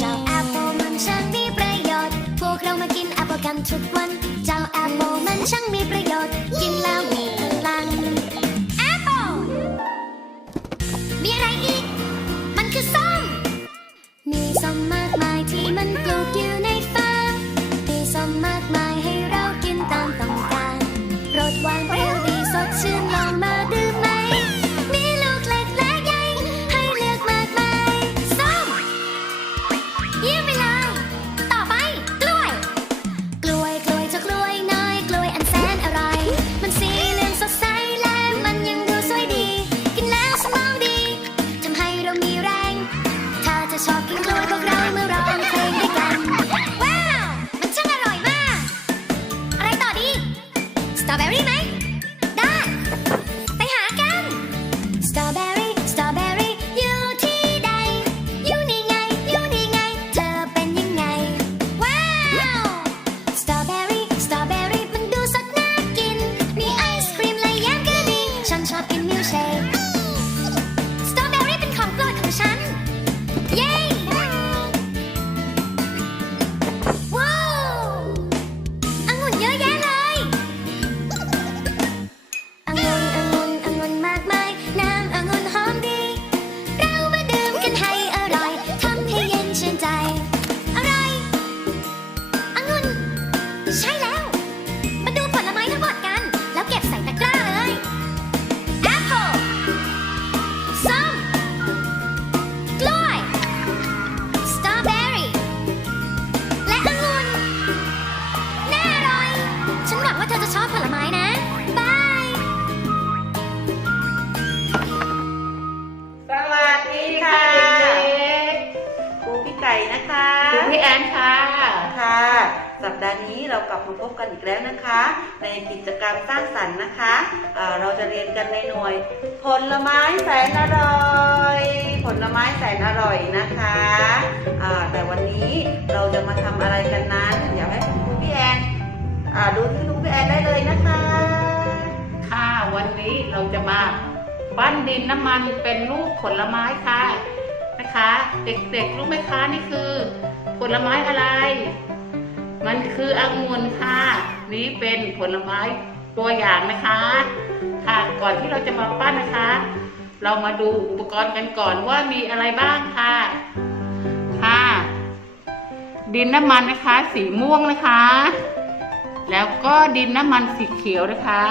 เจ้าแอปเปิลมันช่างมีประโยชน์ พวกเรามากินแอปเปิลกันทุกวัน เจ้าแอปเปิลมันช่างมีประโยชน์ กินแล้วมี ถ้า ก่นะคะคุณพี่แอนค่ะ ค่ะ สัปดาห์นี้เรากลับมาพบกันอีกแล้วนะคะ ในกิจกรรมสร้างสรรค์นะคะเอ่อเราจะเรียนกันในหน่วย ผลไม้แสนอร่อย ผลไม้แสนอร่อยนะคะอ่าแต่วันนี้เราจะมาทำอะไรกันนั้นเดี๋ยวให้คุณครูพี่แอนอ่าดูที่ครูพี่แอนได้เลยนะคะ ค่ะวันนี้เราจะมาปั้นดินน้ำมันเป็นรูปผลไม้ค่ะะคะเด็กๆรู้ไหมคะนี่คือ ผลไม้อะไร มันคือองุ่นค่ะ นี้เป็นผลไม้ตัวอย่างนะคะค่ะก่อนที่เราจะมาปั้นนะคะ เรามาดูอุปกรณ์กันก่อนว่ามีอะไรบ้างค่ะค่ะ ดินน้ำมันนะคะ สีม่วงนะคะ แล้วก็ดินน้ำมันสีเขียวนะคะ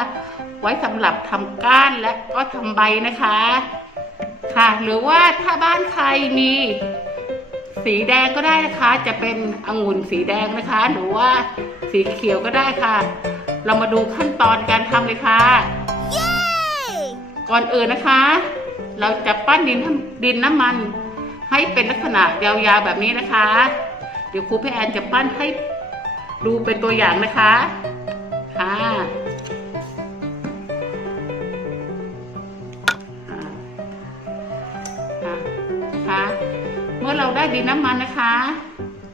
ไว้สำหรับทำก้านและก็ทำใบนะคะ ค่ะ หรือว่าถ้าบ้านใครมีสีแดงก็ได้นะคะ จะเป็นองุ่นสีแดงนะคะ หรือว่าสีเขียวก็ได้ค่ะ เรามาดูขั้นตอนการทำเลยค่ะก่อนอื่นนะคะ เราจะปั้นดินดินน้ำมัน ให้เป็นลักษณะยาวๆแบบนี้นะคะ เดี๋ยวครูพี่แอนจะปั้นให้ดูเป็นตัวอย่างนะคะค่ะ ด้ดินน้ำมันนะคะ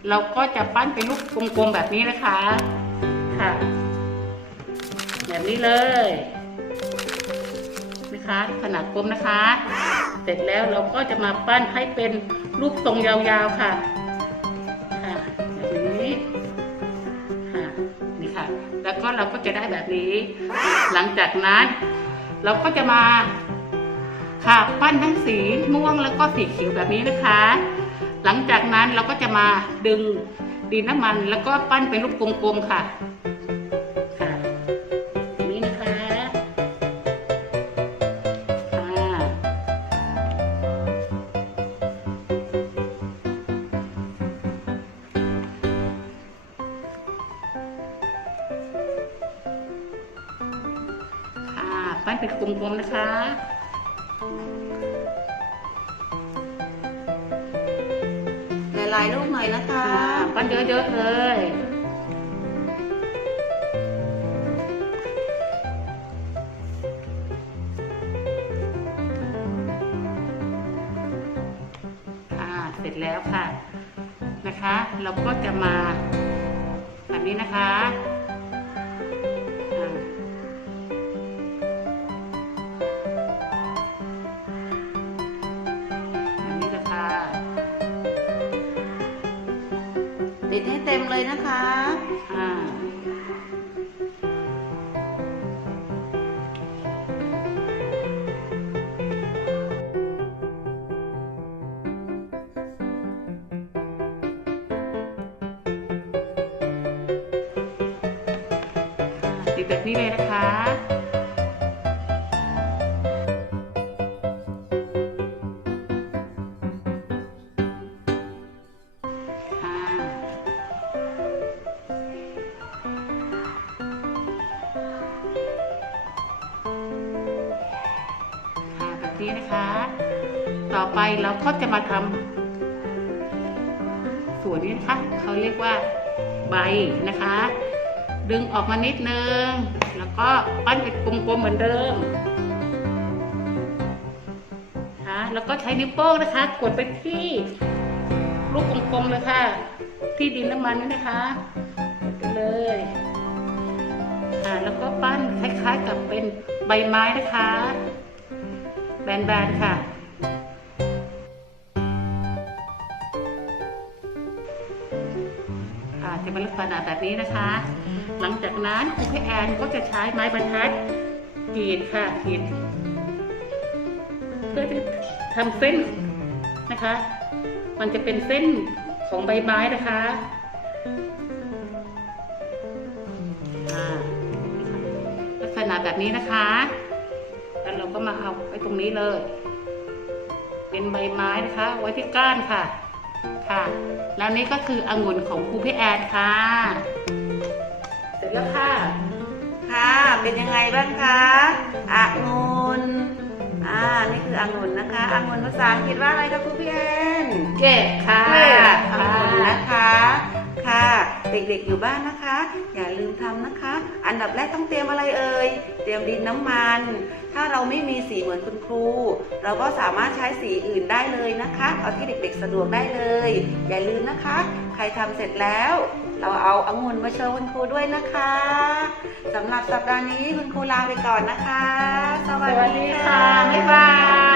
เราก็จะปั้นเป็นลูกกลมๆแบบนี้นะคะ ค่ะ แบบนี้เลยนะคะขนาดกลมนะคะ เสร็จแล้วเราก็จะมาปั้นให้เป็นรูปทรงยาวๆค่ะค่ะแบบนี้ค่ะนี่ค่ะ แล้วก็เราก็จะได้แบบนี้ หลังจากนั้น เราก็จะมาค่ะปั้นทั้งสีม่วงแล้วก็สีเขียวแบบนี้นะคะ หลังจากนั้นเราก็จะมาดึงดินน้ำมัน แล้วก็ปั้นเป็นรูปกลมๆค่ะค่ะนี้นะคะค่ะค่ะปั้นเป็นกลมๆนะคะ หลายๆรูกหน่อยนะคะปั้นเยอะๆเลยค่ะเสร็จแล้วค่ะนะคะ เราก็จะมาแบบนี้นะคะ ติดให้เต็มเลยนะคะ อ่าติดแบบนี้เลยนะคะ นี้นะคะ ต่อไปเราก็จะมาทำส่วนนี้นะคะเขาเรียกว่าใบนะคะ ดึงออกมานิดนึง แล้วก็ปั้นเป็นกลมๆเหมือนเดิมค่ะแล้วก็ใช้นิ้วโป้งนะคะ กดไปที่ลูกกลมๆเลยค่ะ ที่ดินน้ำมันนี่นะคะกดไปเลยค่ะแล้วก็ปั้นคล้ายๆกับเป็นใบไม้นะคะ แบนๆค่ะค่ะ จะเป็นลักษณะแบบนี้นะคะ หลังจากนั้นครูแอนก็จะใช้ไม้บรรทัดกรีดค่ะกรีดเพื่อที่ทำเส้นนะคะ มันจะเป็นเส้นของใบไม้นะคะอ่าลักษณะแบบนี้นะคะ ก็มาเอาไว้ตรงนี้เลย เป็นใบไม้นะคะ ไว้ที่ก้านค่ะ ค่ะ แล้วนี่ก็คือองุ่นของครูพี่แอนค่ะ เสร็จแล้วค่ะ ค่ะ เป็นยังไงบ้างคะองุ่นอ่า นี่คือองุ่นนะคะ องุ่นภาษาอังกฤษว่าอะไรคะครูพี่แอนเจ็บค่ะเกรดองุ่นนะคะ ค่ะ เด็กๆอยู่บ้านนะคะ อย่าลืมทำนะคะ อันดับแรกต้องเตรียมอะไรเอ่ย เตรียมดินน้ำมัน ถ้าเราไม่มีสีเหมือนคุณครู เราก็สามารถใช้สีอื่นได้เลยนะคะ เอาที่เด็ก ๆ สะดวกได้เลย อย่าลืมนะคะ ใครทำเสร็จแล้ว เราเอาองุ่นมาโชว์คุณครูด้วยนะคะสำหรับสัปดาห์นี้คุณครูลาไปก่อนนะคะสสวัสวัสดีดีค่ะค่ะบ๊ายบาย